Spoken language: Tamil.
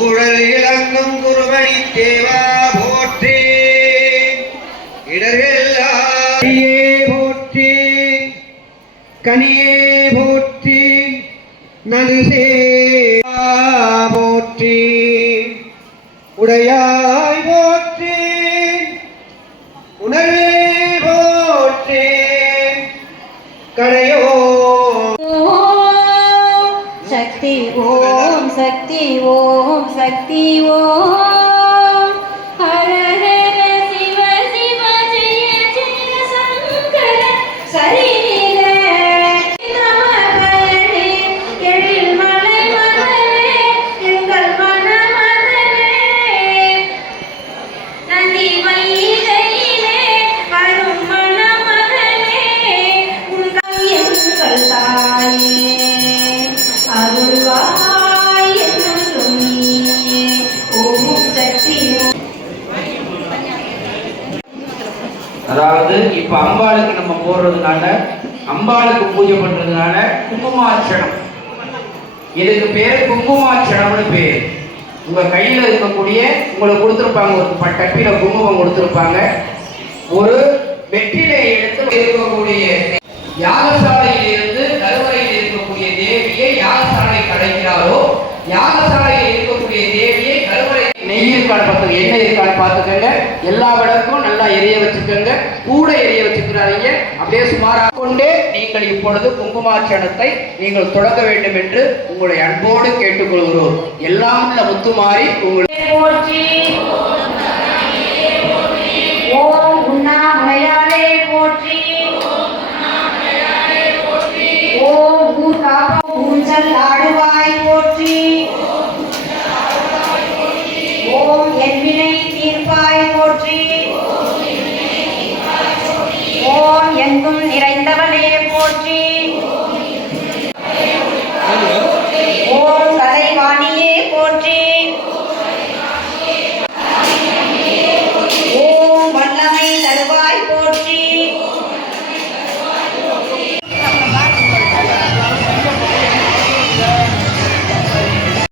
ஊழல் இளங்கும் குருமணி தேவா போற்றி இடர்களே போற்றி கனியே போற்றி நலுசே போற்றி உடையாய் போற்றி உணர்வே போற்றி கடையோ சக்தி ஓம் சக்தி ஓம் சக்தி ஓம் ஹர ஹர சிவ சிவ ஜெய ஜெய சங்கர சரி அதாவது இப்ப அம்பாளுக்கு நம்ம போடுறதுனால அம்பாளுக்கு பூஜை பண்றதுனால குங்குமார்ச்சனம், இதுக்கு பேரு குங்குமார்ச்சனம்னு பேரு. உங்க கையில இருக்கக்கூடிய உங்களுக்கு கொடுத்துருப்பாங்க, ஒரு டப்பில குங்குமம் கொடுத்துருப்பாங்க. ஒரு வெற்றிலை எடுத்து இருக்கக்கூடிய யாகசாலையில் இருந்து கருவறையில் இருக்கக்கூடிய தேவியை யாகசாலை கடைக்கிறாரோ, யாகசாலையில் இருக்கக்கூடிய தேவியை கருவறை நெய் இருக்கான்னு பார்த்துக்க, எண்ணெய் இருக்கான்னு பார்த்துக்கங்க. எல்லா விளக்கும் நல்லா எரிய வச்சுக்கோங்க, கூட எரிய வச்சுக்கிறாதீங்க. அப்படியே சுமாராக கொண்டே நீங்கள் இப்பொழுது குங்குமார்ச்சனத்தை நீங்கள் தொடங்க வேண்டும் என்று உங்களுடைய அன்போடு கேட்டுக்கொள்கிறோம். எல்லாம் உள்ள முத்துமாறி உங்களுடைய ஓம் உண்ணாமலையாலே போற்றி, ஓம் ஊர் காப்பா ஊஞ்சல் ஆடுவாய் போற்றி, ஓம் என்வினை தீர்ப்பாய் போற்றி, ஓம் எங்கும் நிறைந்தவனே போற்றி.